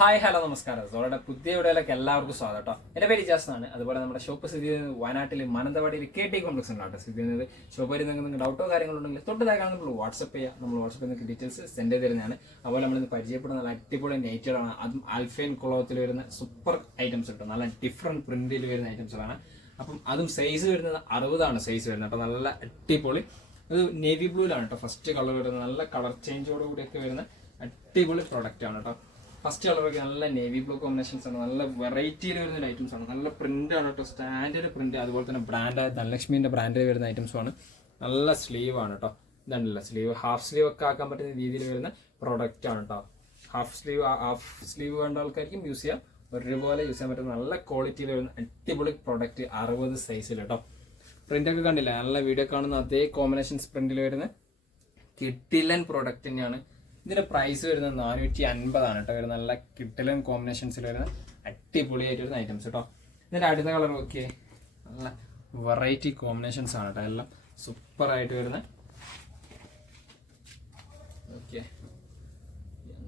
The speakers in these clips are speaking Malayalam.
ഹായ് ഹലോ നമസ്കാരം. സോളയുടെ പുതിയ വീഡിയോയിലേക്ക് എല്ലാവർക്കും സ്വാഗതം കേട്ടോ. എൻ്റെ പേര് ഇജാസ് ആണ്. അതുപോലെ നമ്മുടെ ഷോപ്പ് സ്ഥിതി ചെയ്യുന്നത് വയനാട്ടിൽ മാനന്തവാടിയിൽ KT കോംപ്ലക്സ് ഉണ്ടാട്ടോ സ്ഥിതി ചെയ്യുന്നത്. ഷോപ്പ് വരുന്ന നിങ്ങൾക്ക് ഡൗട്ടോ കാര്യങ്ങളുണ്ടെങ്കിൽ തൊട്ടതായി നമ്മൾ വാട്സപ്പ് ചെയ്യുക. നമ്മൾ വാട്സപ്പിൽ നിങ്ങൾക്ക് ഡീറ്റെയിൽസ് സെൻഡ് ചെയ്ത് തരുന്നതാണ്. അതുപോലെ നമ്മളിന്ന് പരിചയപ്പെടുന്ന നല്ല അടിപൊളി നൈറ്റുകളാണ്. അതും ആൽഫൈൻ ക്ലോത്തിൽ വരുന്ന സൂപ്പർ ഐറ്റംസ് കിട്ടും. നല്ല ഡിഫറെൻറ്റ് പ്രിന്റിൽ വരുന്ന ഐറ്റംസുകളാണ്. അപ്പം അതും സൈസ് വരുന്നത് 60 സൈസ് വരുന്നത്. അപ്പോൾ നല്ല അടിപൊളി അത് നേവി ബ്ലൂയിലാണ് കേട്ടോ ഫസ്റ്റ് കളർ വരുന്നത്. നല്ല കളർ ചേഞ്ചോട് കൂടിയൊക്കെ വരുന്ന അടിപൊളി പ്രൊഡക്റ്റ് ആണ് കേട്ടോ. ഫസ്റ്റ് കളറൊക്കെ നല്ല നേവി ബ്ലൂ കോമ്പിനേഷൻസ് ആണ്. നല്ല വെറൈറ്റിയിൽ വരുന്ന ഐറ്റംസ് ആണ്. നല്ല പ്രിന്റ് ആണ് കേട്ടോ, സ്റ്റാൻഡേർഡ് പ്രിന്റ്. അതുപോലെ തന്നെ ബ്രാൻഡ് ധനലക്ഷ്മിന്റെ ബ്രാൻഡിൽ വരുന്ന ഐറ്റംസും ആണ്. നല്ല സ്ലീവ് ആണ് കേട്ടോ. ഇതല്ല സ്ലീവ്, ഹാഫ് സ്ലീവ് ഒക്കെ ആക്കാൻ പറ്റുന്ന രീതിയിൽ വരുന്ന പ്രൊഡക്റ്റ് ആണ് കേട്ടോ. ഹാഫ് സ്ലീവ് വേണ്ട ആൾക്കാർക്കും യൂസ് ചെയ്യാം, ഒരുപോലെ യൂസ് ചെയ്യാൻ പറ്റുന്ന നല്ല ക്വാളിറ്റിയിൽ വരുന്ന അടിപൊളി പ്രൊഡക്റ്റ് 60 സൈസിൽ കേട്ടോ. പ്രിന്റ് ഒക്കെ കണ്ടില്ല, നല്ല വീഡിയോ കാണുന്ന അതേ കോമ്പിനേഷൻസ് പ്രിന്റിൽ വരുന്ന കിട്ടിലൻ പ്രൊഡക്റ്റ് തന്നെയാണ്. ഇതിന്റെ പ്രൈസ് വരുന്നത് 450 കേട്ടോ. വരുന്ന നല്ല കിട്ടിലൻ കോമ്പിനേഷൻസിൽ വരുന്ന അടിപൊളിയായിട്ട് വരുന്ന ഐറ്റംസ് കേട്ടോ. ഇതിന്റെ അടുത്ത കളർ ഓക്കെ, നല്ല വെറൈറ്റി കോമ്പിനേഷൻസ് ആണ് കേട്ടോ. എല്ലാം സൂപ്പർ ആയിട്ട് വരുന്ന ഓക്കെ,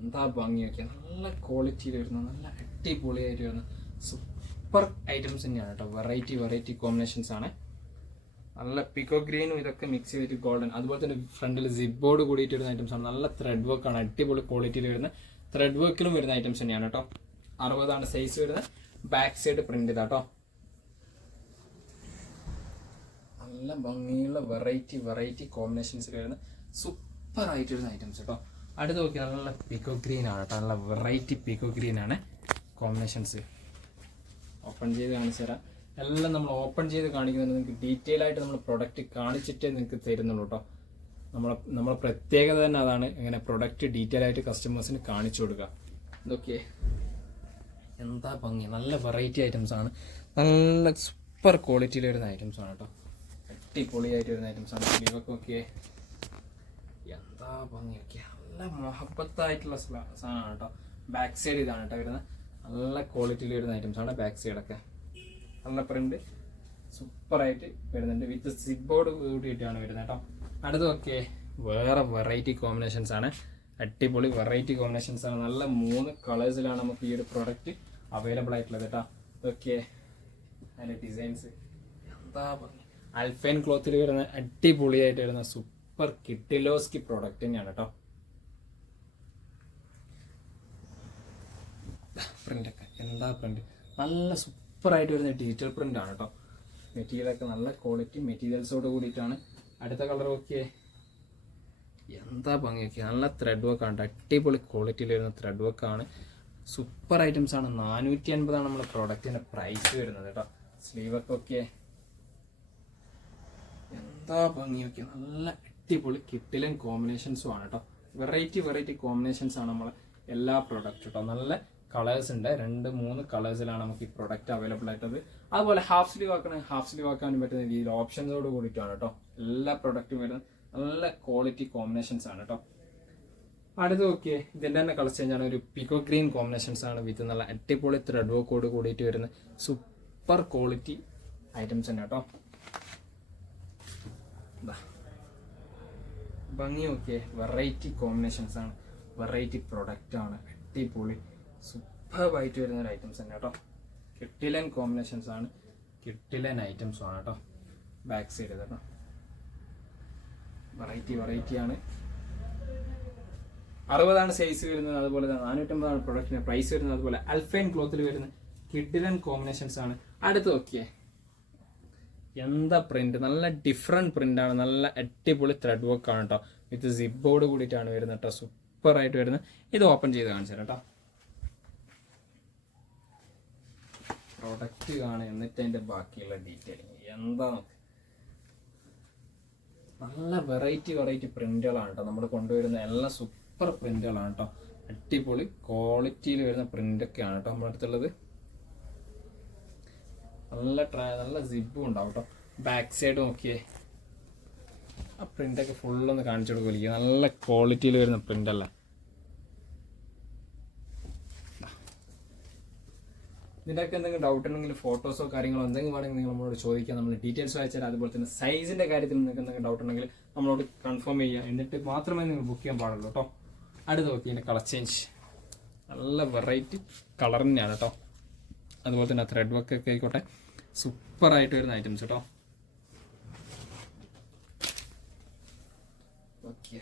എന്താ ഭംഗി നോക്കിയാൽ നല്ല ക്വാളിറ്റിയിൽ വരുന്ന നല്ല അടിപൊളിയായിട്ട് വരുന്ന സൂപ്പർ ഐറ്റംസ് തന്നെയാണ് കേട്ടോ. വെറൈറ്റി കോമ്പിനേഷൻസ് ആണ്. നല്ല പിക്കോ ഗ്രീനും ഇതൊക്കെ മിക്സ് ചെയ്തിട്ട് ഗോൾഡൻ. അതുപോലെ തന്നെ ഫ്രണ്ടിൽ സിബോർഡ് കൂടിയിട്ട് വരുന്ന ഐറ്റംസ് ആണ്. നല്ല ത്രെഡ് വർക്ക് ആണ്, അടിപൊളി ക്വാളിറ്റിയിൽ വരുന്ന ത്രെഡ് വർക്കിലും വരുന്ന ഐറ്റംസ് തന്നെയാണ് കേട്ടോ. 60 സൈസ് വരുന്ന ബാക്ക് സൈഡ് പ്രിന്റ് ഇതാട്ടോ. നല്ല ഭംഗിയുള്ള വെറൈറ്റി കോമ്പിനേഷൻസിൽ വരുന്ന സൂപ്പർ ആയിട്ട് വരുന്ന ഐറ്റംസ് കേട്ടോ. അടുത്ത് നോക്കിയാൽ നല്ല പിക്കോ ഗ്രീൻ ആണ് കേട്ടോ. നല്ല വെറൈറ്റി പിക്കോ ഗ്രീൻ ആണ് കോമ്പിനേഷൻസ്. ഓപ്പൺ ചെയ്ത് കാണിച്ചു തരാം. എല്ലാം നമ്മൾ ഓപ്പൺ ചെയ്ത് കാണിക്കുന്നത് നിങ്ങൾക്ക് ഡീറ്റെയിൽ ആയിട്ട് നമ്മൾ പ്രൊഡക്റ്റ് കാണിച്ചിട്ടേ നിങ്ങൾക്ക് തരുന്നുള്ളൂ കേട്ടോ. നമ്മളെ പ്രത്യേകത തന്നെ അതാണ്, ഇങ്ങനെ പ്രൊഡക്റ്റ് ഡീറ്റെയിൽ ആയിട്ട് കസ്റ്റമേഴ്സിന് കാണിച്ചു കൊടുക്കുക. ഇതൊക്കെ എന്താ ഭംഗി, നല്ല വെറൈറ്റി ഐറ്റംസ് ആണ്. നല്ല സൂപ്പർ ക്വാളിറ്റിയിൽ വരുന്ന ഐറ്റംസ് ആണ് കേട്ടോ. അടിപൊളിയായിട്ട് വരുന്ന ഐറ്റംസ് ആണ്. സ്ലീവൊക്കെ ഓക്കെ, എന്താ ഭംഗി ഒക്കെ, നല്ല മൊഹബത്തായിട്ടുള്ള സാധനമാണ് കേട്ടോ. ബാക്ക് സൈഡ് ഇതാണ് കേട്ടോ വരുന്നത്. നല്ല ക്വാളിറ്റിയിൽ വരുന്ന ഐറ്റംസ് ആണ്. ബാക്ക് സൈഡൊക്കെ നല്ല പ്രിന്റ് സൂപ്പറായിട്ട് വരുന്നുണ്ട്. വിത്ത് സിബോർഡ് കൂടിയിട്ടാണ് വരുന്നത് കേട്ടോ. അടുത്ത് ഓക്കെ, വേറെ വെറൈറ്റി കോമ്പിനേഷൻസ് ആണ്. അടിപൊളി വെറൈറ്റി കോമ്പിനേഷൻസ് ആണ്. നല്ല 3 കളേഴ്സിലാണ് നമുക്ക് ഈ ഒരു പ്രോഡക്റ്റ് അവൈലബിൾ ആയിട്ടുള്ളത് കേട്ടോ. ഓക്കെ, അതിൻ്റെ ഡിസൈൻസ് എന്താ ആൽഫൈൻ ക്ലോത്തിൽ വരുന്ന അടിപൊളിയായിട്ട് വരുന്ന സൂപ്പർ കിട്ടിലോസ്കി പ്രോഡക്റ്റ് തന്നെയാണ് കേട്ടോ. പ്രിന്റൊക്കെ എന്താ പ്രിന്റ്, നല്ല സൂപ്പറായിട്ട് വരുന്ന ഡിജിറ്റൽ പ്രിന്റ് ആണ് കേട്ടോ. മെറ്റീരിയലൊക്കെ നല്ല ക്വാളിറ്റി മെറ്റീരിയൽസോട് കൂടിയിട്ടാണ്. അടുത്ത കളർ ഓക്കെ, എന്താ ഭംഗി നോക്കിയാൽ നല്ല ത്രെഡ് വർക്ക് ആണ്. അടിപൊളി ക്വാളിറ്റിയിൽ വരുന്ന ത്രെഡ് വർക്ക് ആണ്. സൂപ്പർ ഐറ്റംസ് ആണ്. 450 നമ്മുടെ പ്രോഡക്റ്റിന്റെ പ്രൈസ് വരുന്നത് കേട്ടോ. സ്ലീവൊക്കെ ഓക്കെ, എന്താ ഭംഗി നോക്കിയാൽ നല്ല അടിപൊളി കിട്ടിലൻ കോമ്പിനേഷൻസും ആണ് കേട്ടോ. വെറൈറ്റി കോമ്പിനേഷൻസ് ആണ് നമ്മളെ എല്ലാ പ്രോഡക്റ്റ് കേട്ടോ. നല്ല കളേഴ്സ് ഉണ്ട്, 2-3 കളേഴ്സിലാണ് നമുക്ക് ഈ പ്രൊഡക്റ്റ് അവൈലബിൾ ആയിട്ടത്. അതുപോലെ ഹാഫ് സ്ലീവ് ആക്കാൻ പറ്റുന്ന രീതിയിൽ ഓപ്ഷൻസോട് കൂടിയിട്ടാണ് കേട്ടോ എല്ലാ പ്രൊഡക്റ്റും വരുന്നത്. നല്ല ക്വാളിറ്റി കോമ്പിനേഷൻസ് ആണ് കേട്ടോ. അടുത്ത് നോക്കിയേ, ഇതിൻ്റെ തന്നെ കളർ ചേഞ്ച് ആണ്. ഒരു പിക്കോ ഗ്രീൻ കോമ്പിനേഷൻസ് ആണ് വിത്ത് നല്ല അടിപൊളി ത്രെഡ് വർക്കോട് കൂടിയിട്ട് വരുന്ന സൂപ്പർ ക്വാളിറ്റി ഐറ്റംസ് തന്നെ കേട്ടോ. ഭംഗി നോക്കിയേ, വെറൈറ്റി കോമ്പിനേഷൻസ് ആണ്, വെറൈറ്റി പ്രൊഡക്റ്റ് ആണ്. അടിപൊളി സൂപ്പർബായിട്ട് വരുന്ന ഒരു ഐറ്റംസ് തന്നെ കേട്ടോ. കിട്ടിലൻ കോമ്പിനേഷൻസ് ആണ്, കിട്ടിലൻ ഐറ്റംസും ആണ് കേട്ടോ. ബാക്ക് സൈഡ് കേട്ടോ വെറൈറ്റി ആണ്. 60 സൈസ് വരുന്നത്. അതുപോലെ തന്നെ 450 പ്രൊഡക്റ്റിന് പ്രൈസ് വരുന്നത്. അതുപോലെ ആൽഫൈൻ ക്ലോത്തിൽ വരുന്ന കിട്ടിലൻ കോമ്പിനേഷൻസ് ആണ്. അടുത്ത് നോക്കിയേ, എന്താ പ്രിന്റ്, നല്ല ഡിഫറെന്റ് പ്രിന്റ് ആണ്. നല്ല അടിപൊളി ത്രെഡ് വർക്ക് ആണ് കേട്ടോ. വിത്ത് സിബോർഡ് കൂടിയിട്ടാണ് വരുന്നത് കേട്ടോ. സൂപ്പർ ആയിട്ട് വരുന്നത്. ഇത് ഓപ്പൺ ചെയ്ത് കാണിച്ചു തരാം കേട്ടോ. പ്രൊഡക്റ്റ് കാണുക, എന്നിട്ട് അതിന്റെ ബാക്കിയുള്ള ഡീറ്റെയിലിങ് എന്താ. നല്ല വെറൈറ്റി പ്രിന്റുകളാണ് കേട്ടോ നമ്മൾ കൊണ്ടുവരുന്ന. എല്ലാം സൂപ്പർ പ്രിന്റുകളാണ് കേട്ടോ. അടിപൊളി ക്വാളിറ്റിയിൽ വരുന്ന പ്രിന്റൊക്കെയാണ് കേട്ടോ നമ്മുടെ അടുത്തുള്ളത്. നല്ല സിബും ഉണ്ടാവും കേട്ടോ. ബാക്ക് സൈഡ് നോക്കിയേ, ആ പ്രിന്റൊക്കെ ഫുള്ളൊന്ന് കാണിച്ചു കൊടുക്കില്ല. നല്ല ക്വാളിറ്റിയിൽ വരുന്ന പ്രിന്റ് അല്ല. ഇതിൻ്റെയൊക്കെ എന്തെങ്കിലും ഡൗട്ട് ഉണ്ടെങ്കിൽ ഫോട്ടോസോ കാര്യങ്ങളോ എന്തെങ്കിലും വേണമെങ്കിൽ നിങ്ങൾ നമ്മളോട് ചോദിക്കുക. നമ്മൾ ഡീറ്റെയിൽസ് അയച്ചാൽ. അതുപോലെ തന്നെ സൈസിൻ്റെ കാര്യത്തിൽ നിങ്ങൾക്ക് എന്തെങ്കിലും ഡൗട്ട് ഉണ്ടെങ്കിൽ നമ്മളോട് കൺഫേം ചെയ്യുക. എന്നിട്ട് മാത്രമേ നിങ്ങൾ ബുക്ക് ചെയ്യാൻ പാടുള്ളൂ കേട്ടോ. അടുത്ത് നോക്കി ഇതിൻ്റെ കളർ ചേഞ്ച് നല്ല വെറൈറ്റി കളർ തന്നെയാണ് കേട്ടോ. അതുപോലെ തന്നെ ത്രെഡ് വർക്ക് ഒക്കെ ആയിക്കോട്ടെ സൂപ്പറായിട്ട് വരുന്ന ഐറ്റംസ് കേട്ടോ. ഓക്കെ,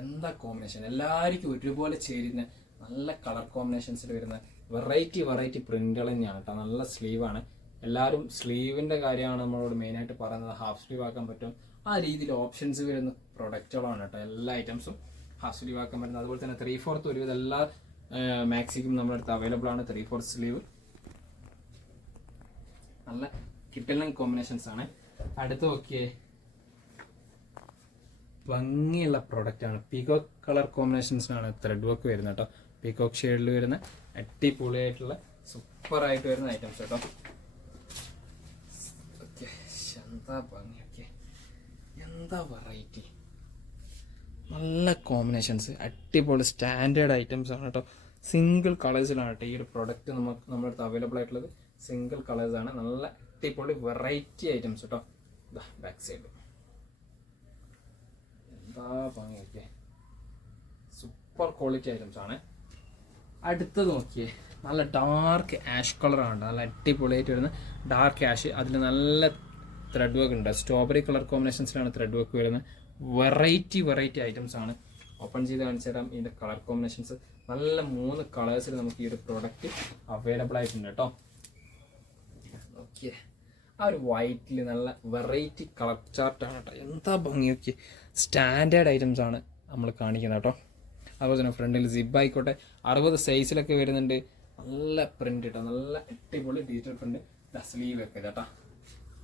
എന്താ കോമ്പിനേഷൻ, എല്ലാവർക്കും ഒരുപോലെ ചേരുന്ന നല്ല കളർ കോമ്പിനേഷൻസിൽ വരുന്ന വെറൈറ്റി പ്രിന്റുകൾ തന്നെയാണ് കേട്ടോ. നല്ല സ്ലീവാണ്. എല്ലാവരും സ്ലീവിൻ്റെ കാര്യമാണ് നമ്മളോട് മെയിനായിട്ട് പറയുന്നത്. ഹാഫ് സ്ലീവ് ആക്കാൻ പറ്റും, ആ രീതിയിൽ ഓപ്ഷൻസ് വരുന്ന പ്രൊഡക്റ്റുകളാണ് കേട്ടോ. എല്ലാ ഐറ്റംസും ഹാഫ് സ്ലീവ് ആക്കാൻ പറ്റുന്നത്. അതുപോലെ തന്നെ 3/4 ഒരുവിധം എല്ലാ മാക്സിക്കും നമ്മുടെ അടുത്ത് അവൈലബിൾ ആണ്. 3/4 സ്ലീവ് നല്ല കിട്ടലൻ കോമ്പിനേഷൻസ് ആണ്. അടുത്ത് നോക്കിയേ, ഭംഗിയുള്ള പ്രൊഡക്റ്റ് ആണ്. പീകോക്ക് കളർ കോമ്പിനേഷൻസിനാണ് ത്രെഡ് വർക്ക് വരുന്നത് കേട്ടോ. പീകോക്ക് ഷെയ്ഡിൽ വരുന്ന അടിപൊളിയായിട്ടുള്ള സൂപ്പറായിട്ട് വരുന്ന ഐറ്റംസ് കേട്ടോ. ഓക്കെ, എന്താ ഭംഗി, ഓക്കെ എന്താ വെറൈറ്റി, നല്ല കോമ്പിനേഷൻസ്, അടിപൊളി സ്റ്റാൻഡേർഡ് ഐറ്റംസ് ആണ് കേട്ടോ. സിംഗിൾ കളേഴ്സിലാണ് കേട്ടോ ഈ ഒരു പ്രൊഡക്റ്റ് നമ്മുടെ അടുത്ത് അവൈലബിൾ ആയിട്ടുള്ളത്. സിംഗിൾ കളേഴ്സാണ്. നല്ല അടിപൊളി വെറൈറ്റി ഐറ്റംസ് കേട്ടോ. ബാക്ക് സൈഡ് എന്താ ഭംഗിയൊക്കെ, സൂപ്പർ ക്വാളിറ്റി ഐറ്റംസ് ആണ്. അടുത്തത് നോക്കിയേ, നല്ല ഡാർക്ക് ആഷ് കളറാണ്. നല്ല അടിപൊളിയായിട്ട് വരുന്ന ഡാർക്ക് ആഷ്, അതിൽ നല്ല ത്രെഡ് വർക്ക് ഉണ്ട്. സ്ട്രോബെറി കളർ കോമ്പിനേഷൻസിലാണ് ത്രെഡ് വർക്ക് വരുന്നത്. വെറൈറ്റി ഐറ്റംസ് ആണ്. ഓപ്പൺ ചെയ്ത് കാണിച്ചു തരാം ഇതിൻ്റെ കളർ കോമ്പിനേഷൻസ്. നല്ല 3 കളേഴ്സിൽ നമുക്ക് ഈ ഒരു പ്രോഡക്റ്റ് അവൈലബിൾ ആയിട്ടുണ്ട് കേട്ടോ. ഓക്കെ, ആ ഒരു വൈറ്റിൽ നല്ല വെറൈറ്റി കളർ ചാർട്ടാണ് കേട്ടോ. എന്താ ഭംഗി, ഓക്കെ സ്റ്റാൻഡേർഡ് ഐറ്റംസ് ആണ് നമ്മൾ കാണിക്കുന്നത് കേട്ടോ. അതുപോലെ തന്നെ ഫ്രണ്ടിൽ സിബ് ആയിക്കോട്ടെ 60 സൈസിലൊക്കെ വരുന്നുണ്ട്. നല്ല പ്രിന്റ് കേട്ടോ, നല്ല അടിപൊളി ഡിജിറ്റൽ പ്രിന്റ്. സ്ലീവ് ഒക്കെ കേട്ടോ,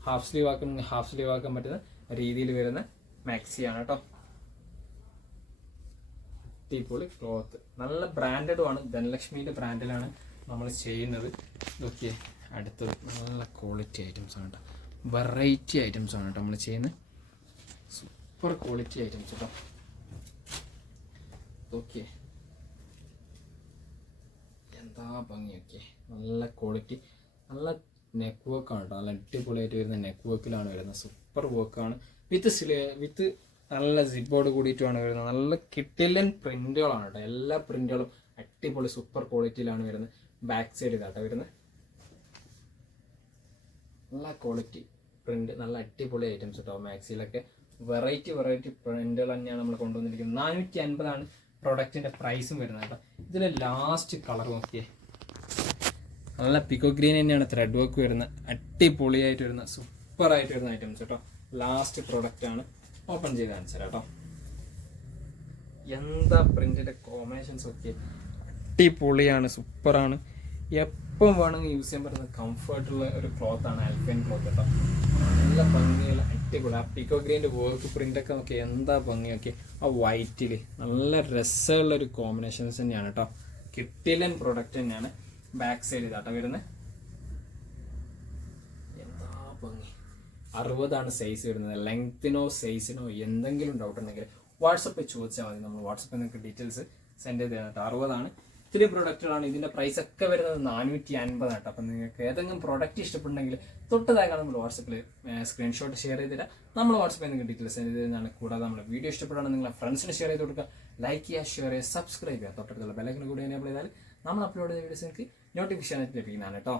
ഹാഫ് സ്ലീവ് ആക്കണമെങ്കിൽ ഹാഫ് സ്ലീവ് ആക്കാൻ പറ്റുന്ന രീതിയിൽ വരുന്ന മാക്സിയാണ് കേട്ടോ. അടിപൊളി ക്ലോത്ത്, നല്ല ബ്രാൻഡഡുമാണ്. ധനലക്ഷ്മിയുടെ ബ്രാൻഡിലാണ് നമ്മൾ ചെയ്യുന്നത്. ഓക്കെ, അടുത്തത് നല്ല ക്വാളിറ്റി ഐറ്റംസ് ആണ് കേട്ടോ. വെറൈറ്റി ഐറ്റംസ് ആണ് കേട്ടോ നമ്മൾ ചെയ്യുന്നത്. സൂപ്പർ ക്വാളിറ്റി ഐറ്റംസ് കേട്ടോ. ഓക്കെ, എന്താ ഭംഗിയൊക്കെ, നല്ല ക്വാളിറ്റി, നല്ല നെക്ക് വർക്കാണ് കേട്ടോ. നല്ല അടിപൊളിയായിട്ട് വരുന്ന നെക്ക് വർക്കിലാണ് വരുന്നത്. സൂപ്പർ വർക്കാണ്. വിത്ത് നല്ല സിബോട് കൂടിയിട്ടുമാണ് വരുന്നത്. നല്ല കിട്ടിലൻ പ്രിന്റുകളാണ് കേട്ടോ. എല്ലാ പ്രിന്റുകളും അടിപൊളി സൂപ്പർ ക്വാളിറ്റിയിലാണ് വരുന്നത്. ബാക്ക് സൈഡ് ഇതാട്ടോ വരുന്നത്. നല്ല ക്വാളിറ്റി പ്രിന്റ്, നല്ല അടിപൊളി ഐറ്റംസ് കേട്ടോ. മാക്സിയിലൊക്കെ വെറൈറ്റി പ്രിന്റുകൾ തന്നെയാണ് നമ്മൾ കൊണ്ടുവന്നിരിക്കുന്നത്. 450 പ്രൊഡക്റ്റിന്റെ പ്രൈസും വരുന്നത് കേട്ടോ. ഇതിൽ ലാസ്റ്റ് കളർ നോക്കിയേ, നല്ല പിക്കോ ഗ്രീൻ തന്നെയാണ് ത്രെഡ് വർക്ക് വരുന്നത്. അടിപൊളിയായിട്ട് വരുന്ന സൂപ്പറായിട്ട് വരുന്ന ഐറ്റംസ് കേട്ടോ. ലാസ്റ്റ് പ്രൊഡക്റ്റ് ആണ്. ഓപ്പൺ ചെയ്ത് കാണിച്ചു തരാം കേട്ടോ. എന്താ പ്രിന്റിന്റെ കോമ്പിനേഷൻസ് ഒക്കെ അടിപൊളിയാണ്, സൂപ്പറാണ്. എപ്പം വേണമെങ്കിൽ യൂസ് ചെയ്യാൻ പറ്റുന്ന കംഫർട്ടുള്ള ഒരു ക്ലോത്താണ് ആൽഫൈൻ ക്ലോത്ത് കേട്ടോ. നല്ല ഭംഗിയുള്ള അടിപൊളി. ആ പിക്കോ ഗ്രീൻ്റെ വർക്ക് പ്രിൻ്റൊക്കെ നോക്കി എന്താ ഭംഗിയൊക്കെ. ആ വൈറ്റിൽ നല്ല രസമുള്ള ഒരു കോമ്പിനേഷൻസ് തന്നെയാണ് കേട്ടോ. കിട്ടിലൻ പ്രൊഡക്റ്റ് തന്നെയാണ്. ബാക്ക് സൈഡ് ഇതാട്ടോ വരുന്നത്. എന്താ ഭംഗി. 60 സൈസ് വരുന്നത്. ലെങ്ത്തിനോ സൈസിനോ എന്തെങ്കിലും ഡൗട്ട് ഉണ്ടെങ്കിൽ വാട്സപ്പിൽ ചോദിച്ചാൽ മതി. നമ്മൾ വാട്സപ്പിൽ നിങ്ങൾക്ക് ഡീറ്റെയിൽസ് സെൻഡ് ചെയ്ത് തരാം. 60 ഇത്തിരി പ്രൊഡക്റ്റുകളാണ്. ഇതിൻ്റെ പ്രൈസ് ഒക്കെ വരുന്നത് 450 കേട്ടോ. അപ്പം നിങ്ങൾക്ക് ഏതെങ്കിലും പ്രൊഡക്റ്റ് ഇഷ്ടപ്പെടുന്നെങ്കിൽ തൊട്ടതായി നമ്മൾ വാട്സപ്പിൽ സ്ക്രീൻഷോട്ട് ഷെയർ ചെയ്ത് തരാം. നമ്മൾ വാട്സപ്പിൽ നിങ്ങൾക്ക് ഡീറ്റെയിൽസ് സെൻഡ് ചെയ്ത് തരുന്നതാണ്. കൂടാതെ നമ്മുടെ വീഡിയോ ഇഷ്ടപ്പെടുകയാണെങ്കിൽ നിങ്ങളെ ഫ്രണ്ട്സിന് ഷെയർ ചെയ്ത് കൊടുക്കുക. ലൈക്ക് ചെയ്യുക, ഷെയർ ചെയ്യുക, സബ്സ്ക്രൈബ് ചെയ്യുക. തൊട്ടടുത്തുള്ള ബെല്ലൈക്കൺ കൂടി എനേബിൾ ചെയ്താൽ നമ്മൾ അപ്ലോഡ് ചെയ്ത വീഡിയോസ് നിങ്ങൾക്ക് നോട്ടിഫിക്കേഷൻ ലഭിക്കുന്നതാണ് കേട്ടോ.